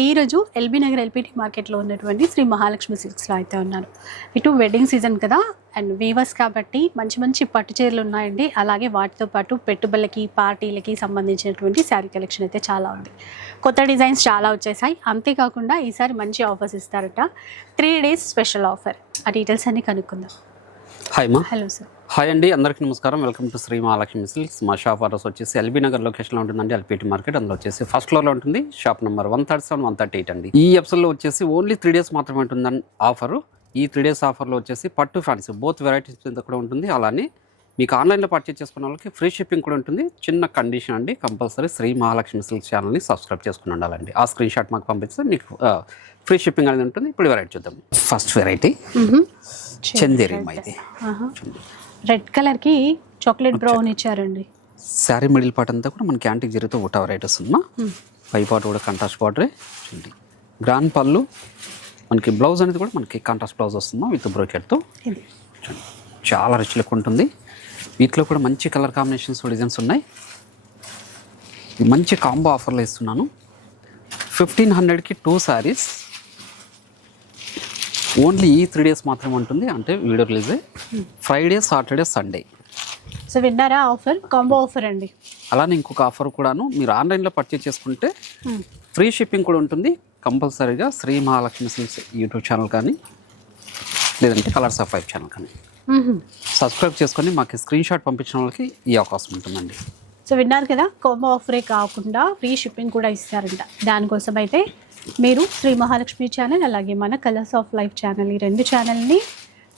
ఈరోజు LB Nagar LPT మార్కెట్లో ఉన్నటువంటి శ్రీ మహాలక్ష్మి సిల్క్స్లో అయితే ఉన్నాను ఇటు వెడ్డింగ్ సీజన్ కదా అండ్ వీవర్స్ కాబట్టి మంచి మంచి పట్టు చీరలు ఉన్నాయండి. అలాగే వాటితో పాటు పెట్టుబడులకి పార్టీలకి సంబంధించినటువంటి శారీ కలెక్షన్ అయితే చాలా ఉంది. కొత్త డిజైన్స్ చాలా వచ్చేసాయి. అంతేకాకుండా ఈసారి మంచి ఆఫర్స్ ఇస్తారట. త్రీ డేస్ స్పెషల్ ఆఫర్ ఆ డీటెయిల్స్ అన్ని కనుక్కుందాం. హాయ్ మా హలో సార్ హాయ్ అండి అందరికీ నమస్కారం. Welcome to Shri Mahalakshmi silks. మా షాప్ అడ్రస్ వచ్చేసి ఎల్బీ నగర్ లొకేషన్లో ఉంటుందండి ఎల్పిటి మార్కెట్. అందులో వచ్చేసి ఫస్ట్ ఫ్లోర్లో ఉంటుంది shop number one thirty seven one thirty eight అండి. ఈ ఎపిసోడ్లో వచ్చేసి ఓన్లీ త్రీ డేస్ మాత్రమే ఉంటుందని ఆఫర్. ఈ త్రీ డేస్ ఆఫర్లో వచ్చేసి పట్టు ఫ్యాన్సీ బోత్ వెరైటీస్ కూడా ఉంటుంది. అలానే మీకు ఆన్లైన్లో పర్చేస్ చేసుకున్న వాళ్ళకి ఫ్రీ షిప్పింగ్ కూడా ఉంటుంది. చిన్న కండిషన్ అండి కంపల్సరీ శ్రీ మహాలక్ష్మి సిల్క్ ఛానల్ని సబ్స్క్రైబ్ చేసుకుని ఉండాలండి. ఆ స్క్రీన్ షాట్ మాకు పంపిస్తే మీకు ఫ్రీ షిప్పింగ్ అనేది ఉంటుంది. ఇప్పుడు వెరైటీ చూద్దాం. ఫస్ట్ వెరైటీ చందేరి ఇది రెడ్ కలర్కి చాక్లెట్ బ్రౌన్ ఇచ్చారండి. శారీ మిడిల్ పార్ట్ అంతా కూడా మనకి యాంటిక్ జరిగితే ఒకటా వెరైటీ వస్తుందమ్మా పై పార్ట్ కూడా కంట్రాస్ట్ బార్డరే చూడండి. గ్రాండ్ పళ్ళు మనకి బ్లౌజ్ అనేది కూడా మనకి కాంట్రాస్ట్ బ్లౌజ్ వస్తుందా విత్ బ్రోకెట్తో చాలా రిచ్ లుక్ ఉంటుంది. వీటిలో కూడా మంచి కలర్ కాంబినేషన్స్ డిజైన్స్ ఉన్నాయి. మంచి కాంబో ఆఫర్లో ఇస్తున్నాను. ఫిఫ్టీన్ హండ్రెడ్కి టూ శారీస్ ఓన్లీ ఈ త్రీ డేస్ మాత్రమే ఉంటుంది. అంటే video release. Friday Saturday Sunday so విన్నారా ఆఫర్? కాంబో ఆఫర్ అండి. అలానే ఇంకొక ఆఫర్ కూడాను. మీరు ఆన్లైన్లో పర్చేజ్ చేసుకుంటే ఫ్రీ షిప్పింగ్ కూడా ఉంటుంది. కంపల్సరీగా Shri Mahalakshmi silks YouTube channel కానీ లేదంటే కలర్స్ ఆఫ్ ఫైవ్ ఛానల్ కానీ. సబ్స్క్రైబ్ చేసుకొని మాకు స్క్రీన్ షాట్ పంపించిన వాళ్ళకి ఈ అవకాశం ఉంటుందండి. సో విన్నారు కదా కాంబో ఆఫరే కాకుండా ఫ్రీ షిప్పింగ్ కూడా ఇస్తారంట. దానికోసం అయితే మీరు శ్రీ మహాలక్ష్మి ఛానల్ అలాగే మన కలర్స్ ఆఫ్ లైఫ్ ఛానల్ ఈ రెండు ఛానల్ని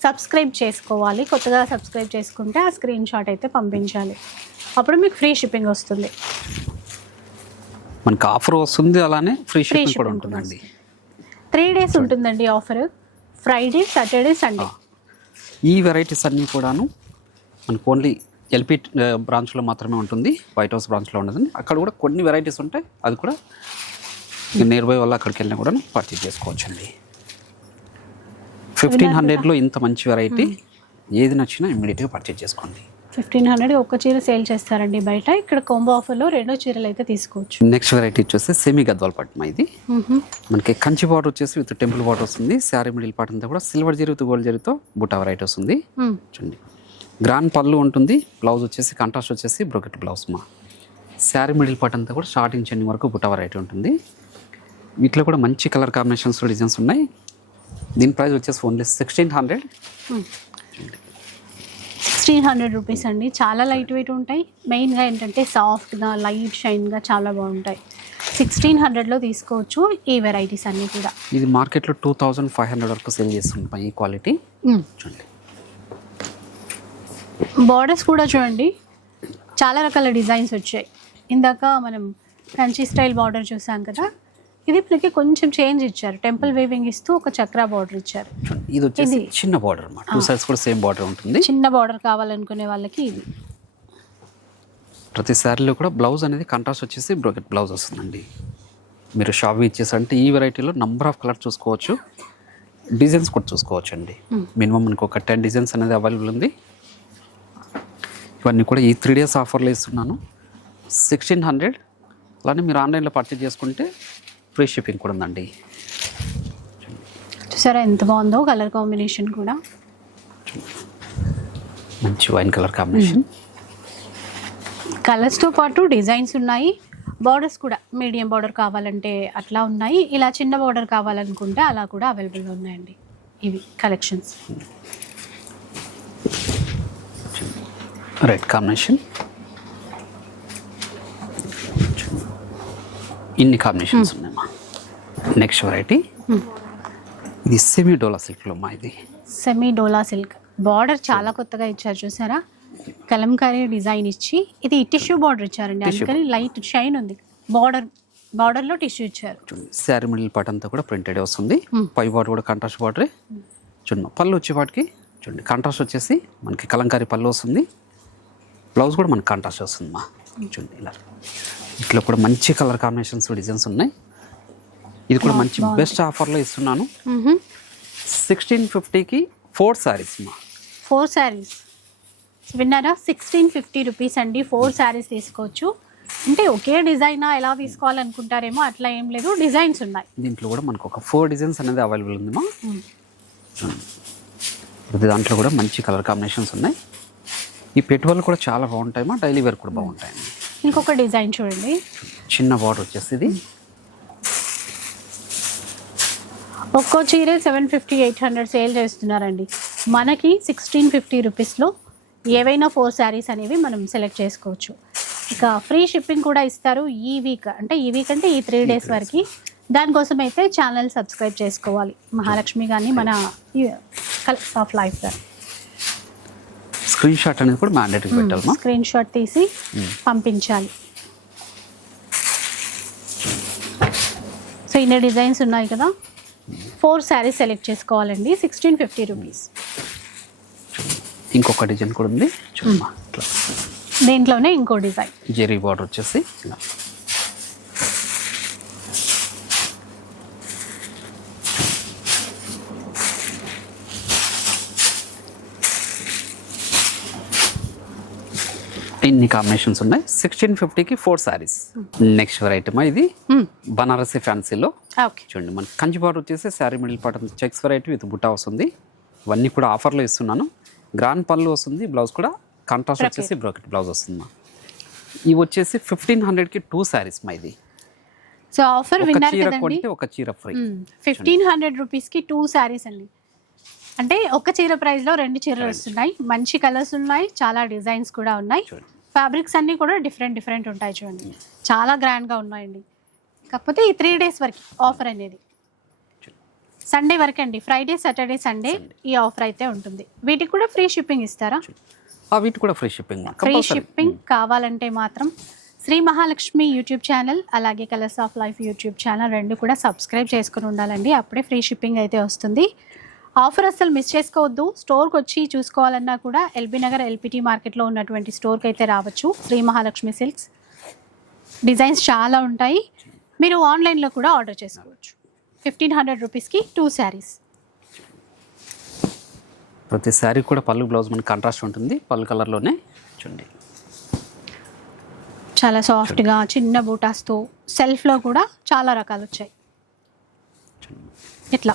సబ్స్క్రైబ్ చేసుకోవాలి. కొత్తగా సబ్స్క్రైబ్ చేసుకుంటే ఆ స్క్రీన్ షాట్ అయితే పంపించాలి. అప్పుడు మీకు ఫ్రీ షిప్పింగ్ వస్తుంది. మనకి ఆఫర్ వస్తుంది అలానే ఫ్రీ షిప్పింగ్ కూడా ఉంటుందండి. త్రీ డేస్ ఉంటుందండి ఆఫర్. ఫ్రైడే సాటర్డే సండే ఈ వెరైటీస్ అన్నీ కూడాను మనకు ఓన్లీ ఎల్పి బ్రాంచ్లో మాత్రమే ఉంటుంది. వైట్ హౌస్ బ్రాంచ్లో ఉండదండి. అక్కడ కూడా కొన్ని వెరైటీస్ ఉంటాయి. అది కూడా నియర్ బై వల్ల అక్కడికి వెళ్ళినా కూడా పర్చేజ్ చేసుకోవచ్చండి. ఫిఫ్టీన్ హండ్రెడ్లో ఇంత మంచి వెరైటీ ఏది నచ్చినా ఇమ్మీడియట్గా పర్చేజ్ చేసుకోండి. ఫిఫ్టీన్ హండ్రెడ్ ఒక్క చీర సేల్ చేస్తారండి బయట. ఇక్కడ కాంబో ఆఫర్లో రెండో చీరలు అయితే తీసుకోవచ్చు. నెక్స్ట్ వెరైటీ వచ్చేసి సెమీ గద్వాల్ పట్టు ఇది. మనకి కంచి బార్డర్ వచ్చేసి విత్ టెంపుల్ బార్డర్ వస్తుంది. శారీ మిడిల్ పార్ట్ అంతా కూడా సిల్వర్ జరీ విత్ గోల్డ్ జరీతో బుట్టా వెరైటీ వస్తుంది. చూడండి. గ్రాండ్ పళ్ళు ఉంటుంది. బ్లౌజ్ వచ్చేసి కాంట్రాస్ట్ వచ్చేసి బ్రోకెట్ బ్లౌజ్ మా. శారీ మిడిల్ పార్ట్ అంతా కూడా స్టార్టింగ్ చెండి వరకు బుట్ట వెరైటీ ఉంటుంది. వీటిలో కూడా మంచి కలర్ కాంబినేషన్స్ డిజైన్స్ ఉన్నాయి. దీని ప్రైస్ వచ్చేసి only sixteen hundred sixteen hundred rupees అండి. చాలా లైట్ వెయిట్ ఉంటాయి. మెయిన్గా ఏంటంటే సాఫ్ట్గా లైట్ షైన్గా చాలా బాగుంటాయి. సిక్స్టీన్ హండ్రెడ్లో తీసుకోవచ్చు ఈ వెరైటీస్ అన్నీ కూడా. ఇది మార్కెట్లో టూ థౌజండ్ ఫైవ్ హండ్రెడ్ వరకు సేల్ చేస్తుంటాం ఈ క్వాలిటీ చూడండి. బార్డర్స్ కూడా చూడండి. చాలా రకాల డిజైన్స్ వచ్చాయి. ఇందాక మనం కంచి స్టైల్ బార్డర్ చూసాం కదా. ఇది మనకి కొంచెం చేంజ్ ఇచ్చారు. టెంపుల్ వేవింగ్ ఇస్తూ ఒక చక్రా బార్డర్ ఇచ్చారు. ఇది వచ్చేసి. చిన్న బార్డర్ అన్నమాట. టూ సైడ్స్ కూడా సేమ్ బార్డర్ ఉంటుంది. చిన్న బార్డర్ కావాలనుకునే వాళ్ళకి ఇది. ప్రతి శారీలో కూడా బ్లౌజ్ అనేది కాంట్రాస్ట్ వచ్చేసి బ్రోకెట్ బ్లౌజ్ వస్తుందండి. మీరు షాప్ ఇచ్చేసి అంటే ఈ వెరైటీలో నంబర్ ఆఫ్ కలర్ చూసుకోవచ్చు. డిజైన్స్ కూడా చూసుకోవచ్చు అండి మినిమం మనకు ఒక టెన్ డిజైన్స్ అనేది అవైలబుల్ ఉంది. ఇవన్నీ కూడా ఈ త్రీ డేస్ ఆఫర్లో ఇస్తున్నాను. సిక్స్టీన్ హండ్రెడ్ అలానే మీరు ఆన్లైన్లో పర్చేజ్ చేసుకుంటే ఫ్రీ షిప్పింగ్ కూడా ఉందండి చూసారా ఎంత బాగుందో కలర్ కాంబినేషన్ కూడా మంచి వైన్ కలర్ కాంబినేషన్ కలర్స్తో పాటు డిజైన్స్ ఉన్నాయి బార్డర్స్ కూడా మీడియం బార్డర్ కావాలంటే అట్లా ఉన్నాయి ఇలా చిన్న బార్డర్ కావాలనుకుంటే అలా కూడా అవైలబుల్గా ఉన్నాయండి ఇవి కలెక్షన్స్ రెడ్ కాంబినేషన్ ఇన్ని కాంబినేషన్స్ ఉన్నాయమ్మా. నెక్స్ట్ వెరైటీ ఇది సెమీ డోలా సిల్క్లో మా ఇది. సెమీ డోలా సిల్క్ బార్డర్ చాలా కొత్తగా ఇచ్చారు చూసారా? కలంకారీ డిజైన్ ఇచ్చి ఇది టిష్యూ బార్డర్ ఇచ్చారండి. అందుకని లైట్ షైన్ ఉంది. బార్డర్ బార్డర్లో టిష్యూ ఇచ్చారు. శారీ మిడిల్ పార్ట్ అంతా కూడా ప్రింటెడ్ వస్తుంది. Hmm. పై బార్డర్ కూడా కాంట్రాస్ట్ బార్డరే చూడండి పళ్ళు వచ్చే వాటికి చూడండి కాంట్రాస్ట్ వచ్చేసి మనకి కలంకారీ పళ్ళు వస్తుంది. బ్లౌజ్ కూడా మనకి కాంట్రాస్ట్ వస్తుంది మా చూడండి ఇలా. ఇట్లా కూడా మంచి కలర్ కాంబినేషన్స్ డిజైన్స్ ఉన్నాయి. ఇది కూడా మంచి బెస్ట్ ఆఫర్లో ఇస్తున్నాను. సిక్స్టీన్ ఫిఫ్టీకి ఫోర్ శారీస్ మా. ఫోర్ శారీస్ విన్నారా? సిక్స్టీన్ ఫిఫ్టీ రూపీస్ అండి. ఫోర్ శారీస్ తీసుకోవచ్చు. అంటే ఒకే డిజైన్ ఎలా తీసుకోవాలనుకుంటారేమో అట్లా ఏం లేదు. డిజైన్స్ ఉన్నాయి. దీంట్లో కూడా మనకు ఒక ఫోర్ డిజైన్స్ అనేది అవైలబుల్ ఉంది మా. దాంట్లో కూడా మంచి కలర్ కాంబినేషన్స్ ఉన్నాయి. ఈ పెట్టుబడులు కూడా చాలా బాగుంటాయి మా. డైలీ వేర్ కూడా బాగుంటాయి ఇంకొక డిజైన్ చూడండి. చిన్న బార్డర్ వచ్చేసి ఇది ఒక్కో చీర seven fifty eight hundred sale చేస్తున్నారండి. మనకి సిక్స్టీన్ ఫిఫ్టీ రూపీస్లో ఏవైనా ఫోర్ శారీస్ అనేవి మనం సెలెక్ట్ చేసుకోవచ్చు. ఇక ఫ్రీ షిప్పింగ్ కూడా ఇస్తారు ఈ వీక్ అంటే ఈ వీక్ అంటే ఈ త్రీ డేస్ వరకు. దానికోసం అయితే ఛానల్ సబ్స్క్రైబ్ చేసుకోవాలి. మహాలక్ష్మి కానీ మన కలర్స్ ఆఫ్ లైఫ్ గారు. స్క్రీన్ షాట్ అనేది కూడా మ్యాండేటరీ పెట్టాలి స్క్రీన్ షాట్ తీసి పంపించాలి. సో ఇన్ని డిజైన్స్ ఉన్నాయి కదా? ఫోర్ శారీస్ సెలెక్ట్ చేసుకోవాలండి. Sixteen fifty rupees. ఇంకొక డిజైన్ కూడా ఉంది. చూడమ్మా దీంట్లోనే ఇంకో డిజైన్. జెరీ బార్డర్ వచ్చేసి ఇన్ని కాంబినేషన్స్ ఉన్నాయి? సిక్స్టీన్ ఫిఫ్టీకి ఫోర్ శారీస్ నెక్స్ట్ వెరైటీ ఇది. బనారసి ఫ్యాన్సీలో. ఓకే చూడండి మన కంచి బార్డర్ వచ్చేసి sari middle part checks variety with Butta వస్తుంది. ఇవన్నీ కూడా ఆఫర్లో ఇస్తున్నాను. గ్రాండ్ పళ్ళు వస్తుంది బ్లౌజ్ కూడా. కాంట్రాస్ట్ వచ్చేసి బ్రోకెట్ బ్లౌజ్ వస్తుంది మా. ఇవి వచ్చేసి ఫిఫ్టీన్ హండ్రెడ్కి టూ శారీస్ మా ఇది. సో ఆఫర్ విన్నారు కదండి? ఒక చీర ఫ్రీ ఫిఫ్టీన్ హండ్రెడ్ రూపీస్కి టూ శారీస్ అండి. అంటే ఒక చీర ప్రైస్లో రెండు చీరలు వస్తున్నాయి. మంచి కలర్స్ ఉన్నాయి చాలా డిజైన్స్ కూడా ఉన్నాయి. ఫ్యాబ్రిక్స్ అన్నీ కూడా డిఫరెంట్ డిఫరెంట్ ఉంటాయి చూడండి. చాలా గ్రాండ్గా ఉన్నాయండి. కాకపోతే ఈ త్రీ డేస్ వరకు ఆఫర్ అనేది. సండే వరకు అండి. ఫ్రైడే సాటర్డే సండే ఈ ఆఫర్ అయితే ఉంటుంది. వీటికి కూడా ఫ్రీ షిప్పింగ్ ఇస్తారా? ఆ వీటి కూడా ఫ్రీ షిప్పింగ్ ఫ్రీ షిప్పింగ్ కావాలంటే మాత్రం శ్రీ మహాలక్ష్మి యూట్యూబ్ ఛానల్ అలాగే colours of life YouTube channel రెండు కూడా సబ్స్క్రైబ్ చేసుకుని ఉండాలండి. అప్పుడే ఫ్రీ షిప్పింగ్ అయితే వస్తుంది. ఆఫర్ అసలు మిస్ చేసుకోవద్దు. స్టోర్కి వచ్చి చూసుకోవాలన్నా కూడా ఎల్బీ నగర్ ఎల్పిటి మార్కెట్లో ఉన్నటువంటి స్టోర్కి అయితే రావచ్చు. శ్రీ మహాలక్ష్మి సిల్క్స్. డిజైన్స్ చాలా ఉంటాయి. మీరు ఆన్లైన్లో కూడా ఆర్డర్ చేసుకోవచ్చు. ఫిఫ్టీన్ హండ్రెడ్ రూపీస్కి టూ శారీస్. ప్రతి శారీ కూడా పళ్ళు బ్లౌజ్ మనకి కాంట్రాస్ట్ ఉంటుంది. పళ్ళు కలర్లోనే చూడండి. చాలా సాఫ్ట్గా చిన్న బూటాస్తో సెల్ఫ్లో కూడా చాలా రకాలు వచ్చాయి. ఇట్లా.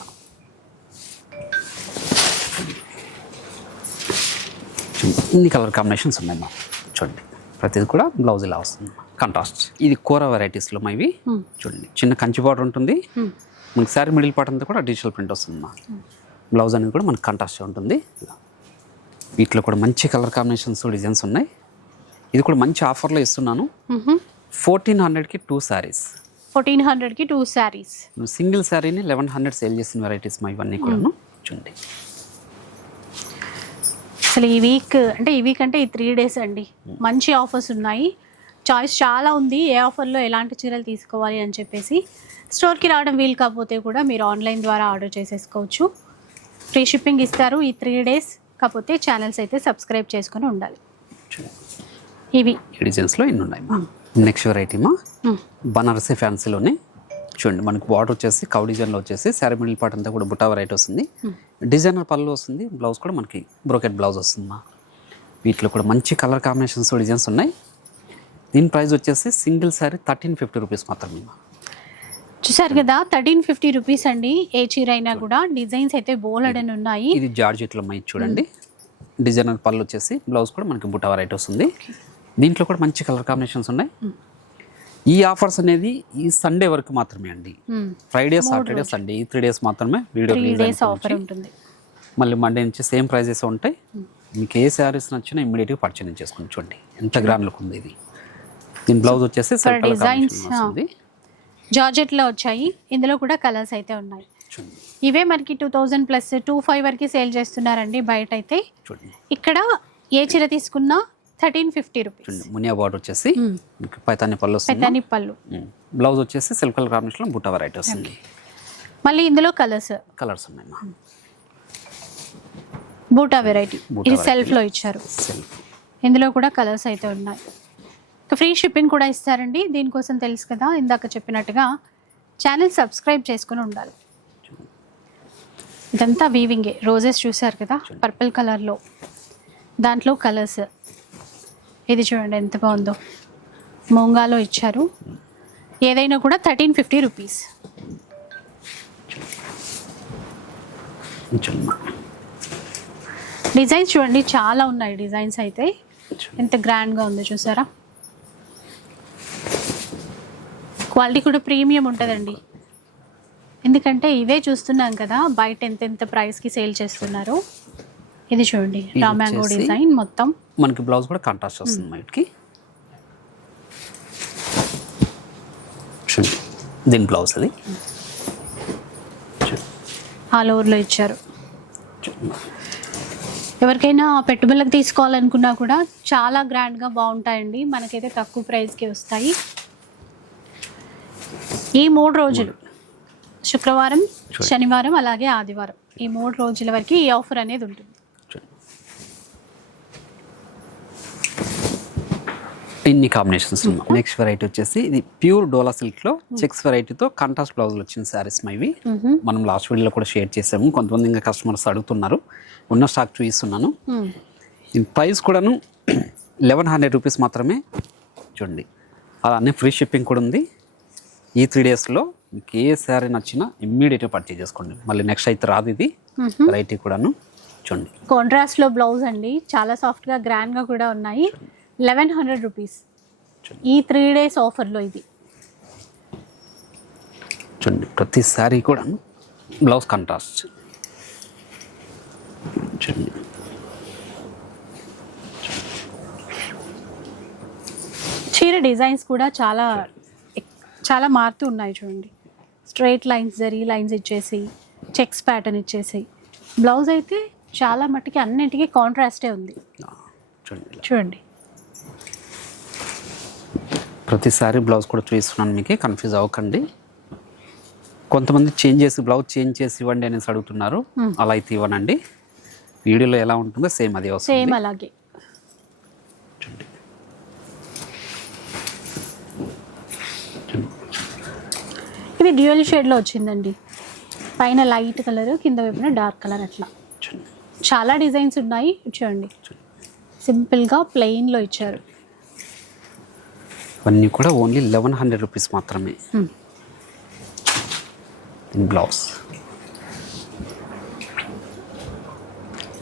ఇన్ని కలర్ కాంబినేషన్స్ ఉన్నాయి మా చూడండి. ప్రతిది కూడా బ్లౌజ్ ఇలా వస్తుంది. కాంట్రాస్ట్ ఇది కూర వెరైటీస్లో మా ఇవి Hmm. చూడండి. చిన్న కంచి బార్డర్ ఉంటుంది. Hmm. మనకి శారీ మిడిల్ పార్ట్ అంతా కూడా డిజిటల్ ప్రింట్ వస్తుంది మా. బ్లౌజ్ అనేది కూడా మనకి కాంట్రాస్ట్ ఉంటుంది. వీటిలో కూడా మంచి కలర్ కాంబినేషన్స్ డిజైన్స్ ఉన్నాయి. ఇది కూడా మంచి ఆఫర్లో ఇస్తున్నాను. ఫోర్టీన్ హండ్రెడ్కి టూ శారీస్ ఫోర్టీన్ హండ్రెడ్కి టూ శారీస్ సింగిల్ శారీని లెవెన్ హండ్రెడ్ సేల్ చేసిన వెరైటీస్ మా ఇవన్నీ కూడాను. చూడండి. అసలు ఈ వీక్ అంటే ఈ వీక్ అంటే ఈ త్రీ డేస్ అండి. మంచి ఆఫర్స్ ఉన్నాయి. చాయిస్ చాలా ఉంది. ఏ ఆఫర్లో ఎలాంటి చీరలు తీసుకోవాలి అని చెప్పేసి స్టోర్కి రావడం వీలు కాకపోతే కూడా మీరు ఆన్లైన్ ద్వారా ఆర్డర్ చేసేసుకోవచ్చు. ఫ్రీ షిప్పింగ్ ఇస్తారు ఈ త్రీ డేస్ కాకపోతే ఛానల్స్ అయితే సబ్స్క్రైబ్ చేసుకొని ఉండాలి. ఇవి. డిజైన్స్లో ఇన్ని ఉన్నాయి నెక్స్ట్ వెరైటీ మా. బనారసి ఫ్యాన్సీలోనే చూడండి మనకి బార్డర్ వచ్చేసి కౌ డిజైన్లో వచ్చేసి శారీ మిడిల్ పార్ట్ అంతా కూడా బుట్టా వెరైటీ వస్తుంది. డిజైనర్ పళ్ళు వస్తుంది బ్లౌజ్ కూడా మనకి బ్రోకెట్ బ్లౌజ్ వస్తుంది మా. వీటిలో కూడా మంచి కలర్ కాంబినేషన్స్ డిజైన్స్ ఉన్నాయి. దీని ప్రైస్ వచ్చేసి single sari thirteen fifty rupees మాత్రమే చూసారు కదా థర్టీన్ ఫిఫ్టీ రూపీస్ అండి. ఏ చీర అయినా కూడా డిజైన్స్ అయితే బోలెడన్ ఉన్నాయి. ఇది జార్జెట్లో మై చూడండి. డిజైనర్ పళ్ళు వచ్చేసి బ్లౌజ్ కూడా మనకి బుట్టా వెరైటీ వస్తుంది. దీంట్లో కూడా మంచి కలర్ కాంబినేషన్స్ ఉన్నాయి. ఈ ఆఫర్స్ అనేది ఈ సండే వరకు మాత్రమే అండి. ఫ్రైడే సాటర్డే సండే ఈ త్రీ డేస్ మాత్రమే వీడియో రిలీజ్. ఉంటుంది. మళ్ళీ మండే నుంచి సేమ్ ప్రైజెస్ ఉంటాయి. మీకు ఏ శారీస్ నచ్చినా ఇమ్మీడియట్గా పర్చేజ్ చేసుకోండి చూడండి. ఎంత గ్రాండ్ లుక్ ఉంది ఇది. దీని బ్లౌజ్ వచ్చేసి వస్తుంది. జార్జెట్లో వచ్చాయి. ఇందులో కూడా కలర్స్ అయితే ఉన్నాయి. ఇవే మనకి two thousand plus two five వరకు సేల్ చేస్తున్నారండి బయట అయితే ఇక్కడ ఏ చీర తీసుకున్నా thirteen fifty rupees. Muniya border వచ్చేసి పైతాని పళ్ళు వస్తుంది. పళ్ళు. బ్లౌజ్ వచ్చేసి సెల్ఫ్ కలర్ కాంబినేషన్లో బుట్ట వెరైటీ వస్తుంది. మళ్ళీ ఇందులో కలర్స్. కలర్స్ ఉన్నాయి బూటా వెరైటీ ఇది. సెల్ఫ్లో ఇచ్చారు. సెల్ఫ్ ఇందులో కూడా కలర్స్ అయితే ఉన్నాయి. ఫ్రీ షిప్పింగ్ కూడా ఇస్తారండి. దీనికోసం తెలుసు కదా ఇందాక చెప్పినట్టుగా ఛానల్ సబ్స్క్రైబ్ చేసుకుని ఉండాలి. ఇదంతా వీవింగే రోజెస్ చూసారు కదా పర్పుల్ కలర్లో దాంట్లో కలర్స్. ఇది చూడండి ఎంత బాగుందో. మోంగాలో ఇచ్చారు. ఏదైనా కూడా థర్టీన్ ఫిఫ్టీ రూపీస్. డిజైన్స్ చూడండి చాలా ఉన్నాయి డిజైన్స్ అయితే. ఎంత గ్రాండ్గా ఉందో చూసారా? క్వాలిటీ కూడా ప్రీమియం ఉంటుందండి. ఎందుకంటే ఇవే చూస్తున్నాం కదా బయట ఎంత ఎంత ప్రైస్కి సేల్ చేస్తున్నారు. ఇది చూడండి రా మ్యాంగో డిజైన్ మొత్తం. మనకి బ్లౌజ్ కూడా కాంట్రాస్ట్ వస్తుంది బయటికి చూడండి దీని బ్లౌజ్ అది. ఆల్ ఓవర్లో ఇచ్చారు. ఎవరికైనా పెట్టుబడులకు తీసుకోవాలనుకున్నా కూడా చాలా గ్రాండ్గా బాగుంటాయండి. మనకైతే తక్కువ ప్రైస్కి వస్తాయి. ఈ మూడు రోజులు శుక్రవారం. శనివారం అలాగే ఆదివారం ఈ మూడు రోజుల వరకు ఈ ఆఫర్ అనేది ఉంటుంది. ఇన్ని కాంబినేషన్స్ నెక్స్ట్ వెరైటీ వచ్చేసి ఇది ప్యూర్ డోలా సిల్క్లో చెక్స్ వెరైటీతో కంట్రాస్ట్ బ్లౌజులు వచ్చిన శారీస్ ఇవి. మనం లాస్ట్ వీడియోలో కూడా షేర్ చేసాము. కొంతమంది ఇంకా కస్టమర్స్ అడుగుతున్నారు. ఉన్న స్టాక్ చూపిస్తున్నాను. ప్రైస్ కూడాను లెవెన్ హండ్రెడ్ రూపీస్ మాత్రమే. చూడండి. అలానే ఫ్రీ షిప్పింగ్ కూడా ఉంది. ఈ త్రీ డేస్లో మీకు ఏ శారీ నచ్చినా ఇమ్మీడియట్గా పర్చేజ్ చేసుకోండి. మళ్ళీ నెక్స్ట్ అయితే రాదు ఇది. వెరైటీ కూడాను. చూడండి. కాంట్రాస్ట్లో బ్లౌజ్ అండి. చాలా సాఫ్ట్గా గ్రాండ్గా కూడా ఉన్నాయి. Eleven hundred rupees. ఈ త్రీ డేస్ ఆఫర్లో ఇది. చూడండి ప్రతి శారీ కూడా బ్లౌజ్ కాంట్రాస్ట్. చూడండి. చీర డిజైన్స్ కూడా చాలా చాలా మారుతూ ఉన్నాయి చూడండి. స్ట్రైట్ లైన్స్ జరీ లైన్స్ ఇచ్చేసి చెక్స్ ప్యాటర్న్ ఇచ్చేసి. బ్లౌజ్ అయితే చాలా మట్టుకి అన్నింటికి కాంట్రాస్టే ఉంది. చూడండి. ప్రతి శారీ బ్లౌజ్ కూడా చూపిస్తున్నాను మీకు కన్ఫ్యూజ్ అవ్వకండి. కొంతమంది చేంజ్ చేసి బ్లౌజ్ చేంజ్ చేసి ఇవ్వండి అనేసి అడుగుతున్నారు. అలా అయితే ఇవ్వనండి. వీడియోలో ఎలా ఉంటుందో సేమ్ అదే సేమ్ అలాగే. ఇది డ్యూయల్ షేడ్లో వచ్చిందండి. పైన లైట్ కలర్ కింద వైపున డార్క్ కలర్ అట్లా. చూడండి. చాలా డిజైన్స్ ఉన్నాయి. చూడండి. సింపుల్గా ప్లెయిన్లో ఇచ్చారు. ఇవన్నీ కూడా ఓన్లీ లెవెన్ హండ్రెడ్ రూపీస్ మాత్రమే. బ్లౌజ్.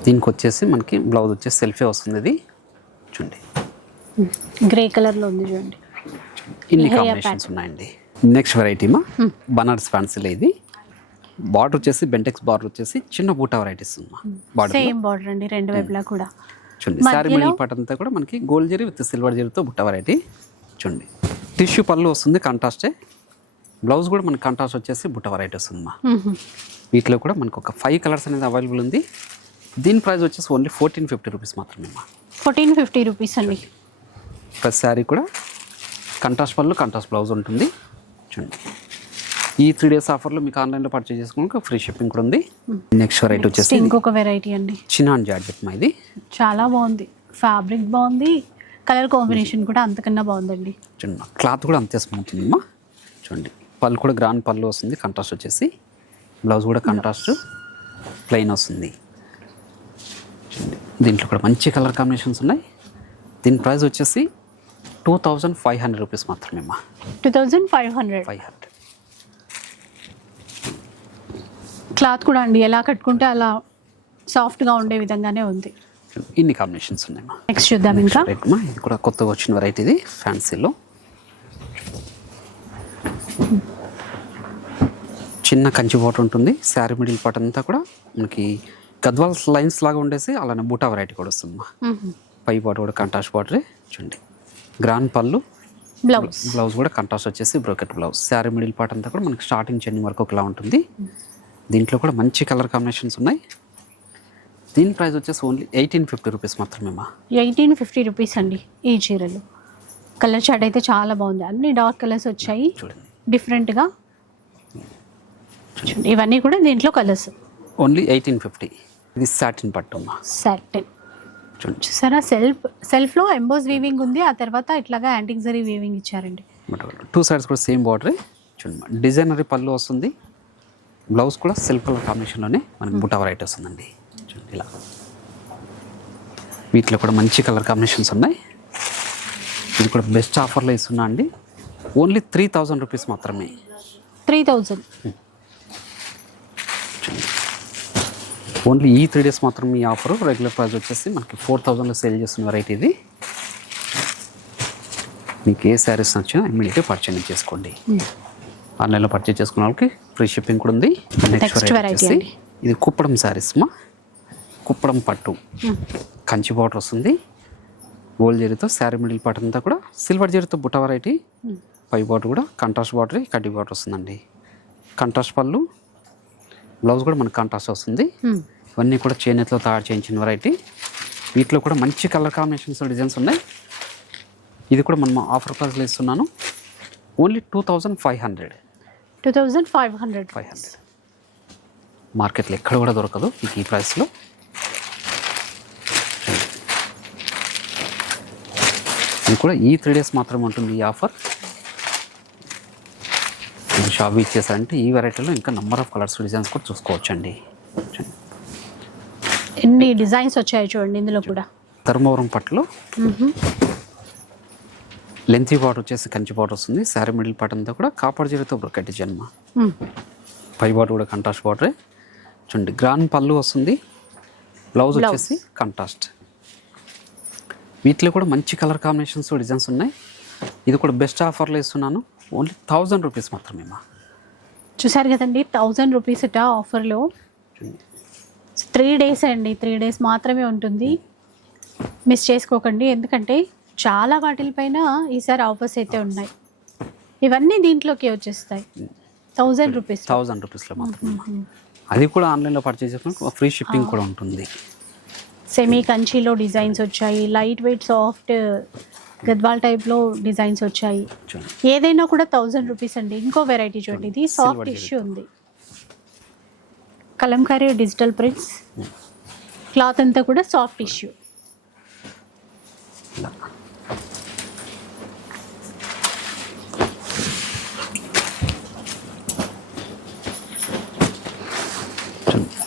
దీనికి వచ్చేసి మనకి బ్లౌజ్ వచ్చేసి సెల్ఫీ వస్తుంది ఇది. చూడండి. గ్రే కలర్లో ఉంది చూడండి. ఇన్ని కాంబినేషన్స్ ఉన్నాయండి. నెక్స్ట్ వెరైటీ మా? బనారస్ ఫ్యాన్సీలో ఇది. బార్డర్ వచ్చేసి బెంటెక్స్ బార్డర్ వచ్చేసి చిన్న బూటా వెరైటీస్ బార్డర్ సేమ్ బార్డర్ అండి రెండు వైపులా కూడా. చూడండి. మధ్యలో- మిడిల్ పార్ట్ అంతా కూడా మనకి గోల్డ్ జరీ విత్ సిల్వర్ జరీతో బుట్ట వెరైటీ చూడండి. టిష్యూ పళ్ళు వస్తుంది కంట్రాస్టే బ్లౌజ్ కూడా మనకి కంట్రాస్ట్ వచ్చేసి బుట్ట వెరైటీ వస్తుంది మా మ్మ్. వీటిలో కూడా మనకు ఒక ఫైవ్ కలర్స్ అనేది అవైలబుల్ ఉంది. దీని ప్రైస్ వచ్చేసి ఓన్లీ ఫోర్టీన్ ఫిఫ్టీ రూపీస్ మాత్రమే మా ఫోర్టీన్ ఫిఫ్టీ రూపీస్ అండి. ప్రతి శారీ కూడా కంట్రాస్ట్ పళ్ళు కంట్రాస్ట్ బ్లౌజ్ ఉంటుంది. చూడండి. ఈ త్రీ డేస్ ఆఫర్లో మీకు ఆన్లైన్లో పర్చేజ్ చేసుకున్నాక ఫ్రీ షిప్పింగ్ కూడా ఉంది. నెక్స్ట్ వెరైటీ వచ్చేసి ఇంకొక వెరైటీ అండి. చినాన్ జార్జెట్ మా ఇది. చాలా బాగుంది. ఫ్యాబ్రిక్ బాగుంది. కలర్ కాంబినేషన్ కూడా అంతకన్నా బాగుందండి. చూడండి క్లాత్ కూడా అంతే స్మూత్ ఉందమ్మా చూడండి పళ్ళు కూడా గ్రాండ్ పళ్ళు వస్తుంది కంట్రాస్ట్ వచ్చేసి. బ్లౌజ్ కూడా కంట్రాస్ట్ ప్లెయిన్ వస్తుంది. దీంట్లో కూడా మంచి కలర్ కాంబినేషన్స్ ఉన్నాయి. దీని ప్రైస్ వచ్చేసి two thousand five hundred rupees మాత్రమే అమ్మా. Two thousand five hundred. Five hundred. Cloth కూడా అండి ఎలా కట్టుకుంటే అలా సాఫ్ట్గా ఉండే విధంగానే ఉంది. ఇన్ని కాంబినేషన్స్ ఉన్నాయమ్మా నెక్స్ట్ చూద్దాం ఇంకా. అమ్మా ఇది కూడా కొత్తగా వచ్చిన వెరైటీ ఇది ఫ్యాన్సీలో చిన్న కంచి బాట్ ఉంటుంది శారీ మిడిల్ పార్ట్ అంతా కూడా మనకి గద్వాల్ లైన్స్ లాగా ఉండేసి అలానే బూటా వెరైటీ కూడా వస్తుంది అమ్మా మ్మ్. పై బాటర్ కూడా కంట్రాస్ట్ బాటరే చూడండి. గ్రాండ్ పళ్ళు బ్లౌజ్ బ్లౌజ్ కూడా కంట్రాస్ట్ వచ్చేసి brocade blouse sari middle part అంతా కూడా మనకి స్టార్టింగ్ చెన్ని వరకు ఒకలా ఉంటుంది. దీంట్లో కూడా మంచి కలర్ కాంబినేషన్స్ ఉన్నాయి. దీని ప్రైస్ వచ్చేసి ఓన్లీ ఎయిటీన్ ఫిఫ్టీ రూపీస్ మాత్రమే అమ్మా ఎయిటీన్ ఫిఫ్టీ రూపీస్ అండి ఈ చీరలు. కలర్ చార్ట్ అయితే చాలా బాగుంది. అన్ని డార్క్ కలర్స్ వచ్చాయి. చూడండి. డిఫరెంట్గా. చూడండి ఇవన్నీ కూడా దీంట్లో కలర్స్. Only eighteen fifty. ఇది సాటిన్ పట్టు అమ్మా సాటిన్. చూడండి. చూసారా? సెల్ఫ్ సెల్ఫ్లో ఎంబోస్ వీవింగ్ ఉంది. ఆ తర్వాత ఇట్లాగా యాంటిక్ జరీ వీవింగ్ ఇచ్చారండి. టూ సైడ్స్ కూడా సేమ్ బార్డరే. చూడండి డిజైనరీ పళ్ళు వస్తుంది. బ్లౌజ్ కూడా సిల్క్ కలర్ కాంబినేషన్లోనే మనకి బుటా వెరైటీ వస్తుందండి. ఇలా. వీటిలో కూడా మంచి కలర్ కాంబినేషన్స్ ఉన్నాయి. ఇది కూడా బెస్ట్ ఆఫర్లో ఇస్తున్నా అండి. ఓన్లీ త్రీ థౌజండ్ రూపీస్ మాత్రమే. త్రీ థౌజండ్ ఓన్లీ ఈ త్రీ డేస్ మాత్రం ఈ ఆఫర్ రెగ్యులర్ ప్రైస్ వచ్చేసి మనకి ఫోర్ థౌజండ్లో సేల్ చేస్తున్న వెరైటీ ఇది. మీకు ఏ శారీస్ నచ్చినా ఇమ్మీడియట్గా పర్చేజ్ చేసుకోండి. ఆన్లైన్లో పర్చేజ్ చేసుకున్న వాళ్ళకి ఫ్రీ షిప్పింగ్ కూడా ఉంది. Next variety. ఇది కుప్పడం శారీస్ మా. కుప్పడం పట్టు. కంచి బార్డర్ వస్తుంది. గోల్డ్ జరీతో శారీ మిడిల్ పార్ట్ అంతా కూడా సిల్వర్ జరీతో బుట్ట వెరైటీ పై బార్డర్ కూడా కంట్రాస్ట్ బార్డర్ కడ్డీ బార్డర్ వస్తుందండి. కంట్రాస్ట్ పళ్ళు బ్లౌజ్ కూడా మనకి కాంట్రాస్ట్ వస్తుంది. ఇవన్నీ కూడా చేనేతలో తయారు చేయించిన వెరైటీ వీటిలో కూడా మంచి కలర్ కాంబినేషన్స్ డిజైన్స్ ఉన్నాయి. ఇది కూడా మనం ఆఫర్ ప్రైస్లో ఇస్తున్నాను. Only two thousand five hundred two thousand five hundred five hundred మార్కెట్లో ఎక్కడ కూడా దొరకదు. ఈ ప్రైస్లో ఇది కూడా ఈ త్రీ డేస్ మాత్రమే ఉంటుంది ఈ ఆఫర్ షాప్ ఇచ్చేసారంటే ఈ వెరైటీలో ఇంకా నెంబర్ ఆఫ్ కలర్స్ డిజైన్స్ కూడా చూసుకోవచ్చండి. ఎన్ని డిజైన్స్ వచ్చాయి చూడండి ఇందులో కూడా? ధర్మవరం పట్టులో. లెంతీ బార్డర్ వచ్చేసి కంచి బార్డర్ వస్తుంది. శారీ మిడిల్ పార్ట్ అంతా కూడా కాపర్ జీరతో బ్రొకెట్ జన్మ. పై బార్డర్ కూడా కంట్రాస్ట్ బార్డరే చూడండి గ్రాండ్ పళ్ళు వస్తుంది. బ్లౌజ్. వచ్చేసి కంట్రాస్ట్ వీటిలో కూడా మంచి కలర్ కాంబినేషన్స్ డిజైన్స్ ఉన్నాయి. ఇది కూడా బెస్ట్ ఆఫర్లో ఇస్తున్నాను. ఓన్లీ థౌజండ్ రూపీస్ మాత్రమే మా. చూసారు కదండి థౌజండ్ రూపీస్ ఇట ఆఫర్లో. త్రీ డేస్ అండి త్రీ డేస్ మాత్రమే ఉంటుంది. మిస్ చేసుకోకండి ఎందుకంటే చాలా వాటిపైన ఈసారి ఆఫర్స్ అయితే ఉన్నాయి. ఇవన్నీ దీంట్లోకి వచ్చేస్తాయి. థౌజండ్ రూపీస్ థౌజండ్ రూపీస్లో మాత్రమే అది కూడా ఆన్లైన్లో పర్చేజ్ చేసుకుని ఫ్రీ షిప్పింగ్ కూడా ఉంటుంది. సెమీ కంచిలో డిజైన్స్ వచ్చాయి లైట్ వెయిట్ సాఫ్ట్ గద్వాల్ టైప్లో డిజైన్స్ వచ్చాయి. ఏదైనా కూడా థౌజండ్ రూపీస్ అండి. ఇంకో వెరైటీ చూడండి. ఇది సాఫ్ట్ ఇష్యూ ఉంది. కలంకారీ డిజిటల్ ప్రింట్స్ క్లాత్ అంతా కూడా సాఫ్ట్ ఇష్యూ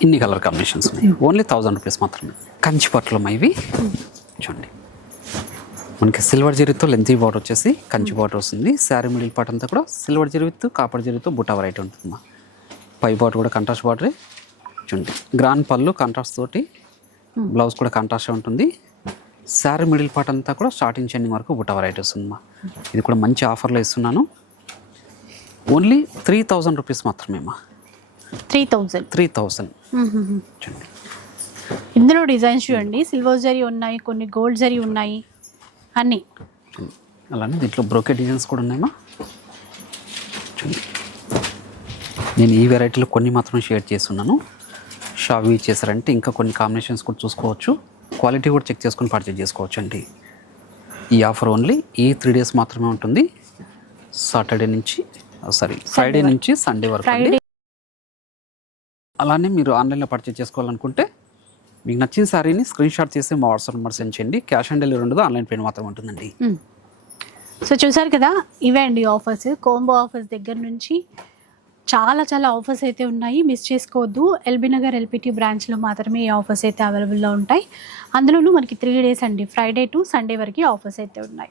ఇన్ని కలర్ కాంబినేషన్స్ ఉన్నాయి. ఓన్లీ థౌజండ్ రూపీస్ మాత్రమే. కంచి పట్టులో ఇవి చూడండి. మనకి సిల్వర్ జరీతో లెంతీ బార్డర్ వచ్చేసి కంచి బార్డర్ వస్తుంది. శారీ మిడిల్ పార్ట్ అంతా కూడా సిల్వర్ జరీతో కాపర్ జరీతో బుట్ట వెరైటీ ఉంటుంది పై బార్డర్ కూడా కంట్రాస్ట్ బార్డరే. చూడండి. గ్రాండ్ పళ్ళు కాంట్రాస్ట్ తోటి బ్లౌజ్ కూడా కాంట్రాస్ట్ ఉంటుంది. శారీ మిడిల్ పార్ట్ అంతా కూడా స్టార్టింగ్ చెండింగ్ వరకు బుట్ట వెరైటీ వస్తుందమ్మా. ఇది కూడా మంచి ఆఫర్లో ఇస్తున్నాను. Only three thousand rupees మాత్రమేమా. Three thousand. Three thousand. ఇందులో డిజైన్స్ చూడండి. సిల్వర్ జరీ ఉన్నాయి కొన్ని గోల్డ్ జరీ ఉన్నాయి అన్నీ. అలానే దీంట్లో బ్రోకెట్ డిజైన్స్ కూడా ఉన్నాయమ్మా. నేను ఈ వెరైటీలో కొన్ని మాత్రమే షేర్ చేస్తున్నాను. షాప్ యూజ్ చేశారంటే ఇంకా కొన్ని కాంబినేషన్స్ కూడా చూసుకోవచ్చు. క్వాలిటీ కూడా చెక్ చేసుకొని పర్చేజ్ చేసుకోవచ్చు అండి. ఈ ఆఫర్ ఓన్లీ. ఈ త్రీ డేస్ మాత్రమే ఉంటుంది. సాటర్డే నుంచి సారీ ఫ్రైడే నుంచి సండే వరకు అలానే మీరు ఆన్లైన్లో పర్చేజ్ చేసుకోవాలనుకుంటే మీకు నచ్చిన శారీని స్క్రీన్ షాట్ చేసి మా వాట్సాప్ నెంబర్ సెండ్ చేయండి. క్యాష్ ఆన్ డెలివరీ ఉండదు ఆన్లైన్ పేమెంట్ మాత్రం ఉంటుందండి. సో చూసారు కదా ఇవే అండి ఆఫర్స్ కోంబో ఆఫర్స్ దగ్గర నుంచి చాలా చాలా ఆఫర్స్ అయితే ఉన్నాయి. మిస్ చేసుకోవద్దు. ఎల్బీ నగర్ ఎల్పిటి బ్రాంచ్లో మాత్రమే ఈ ఆఫర్స్ అయితే అవైలబుల్లో ఉంటాయి. అందులోనూ మనకి త్రీ డేస్ అండి. ఫ్రైడే టు సండే వరకు ఆఫర్స్ అయితే ఉన్నాయి.